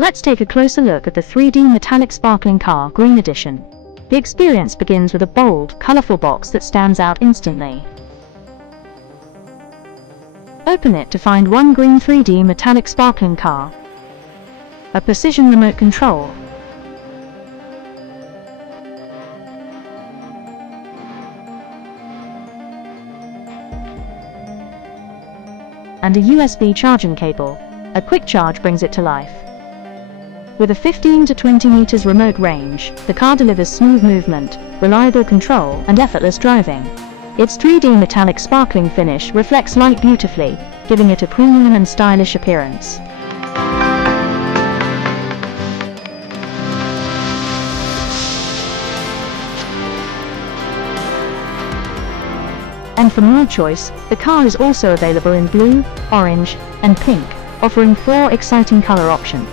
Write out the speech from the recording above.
Let's take a closer look at the 3D metallic sparkling car Green Edition. The experience begins with a bold, colorful box that stands out instantly. Open it to find one green 3D metallic sparkling car, a precision remote control, and a USB charging cable. A quick charge brings it to life. With a 15 to 20 meters remote range, the car delivers smooth movement, reliable control, and effortless driving. Its 3D metallic sparkling finish reflects light beautifully, giving it a premium and stylish appearance. And for more choice, the car is also available in blue, orange, and pink, offering 4 exciting color options.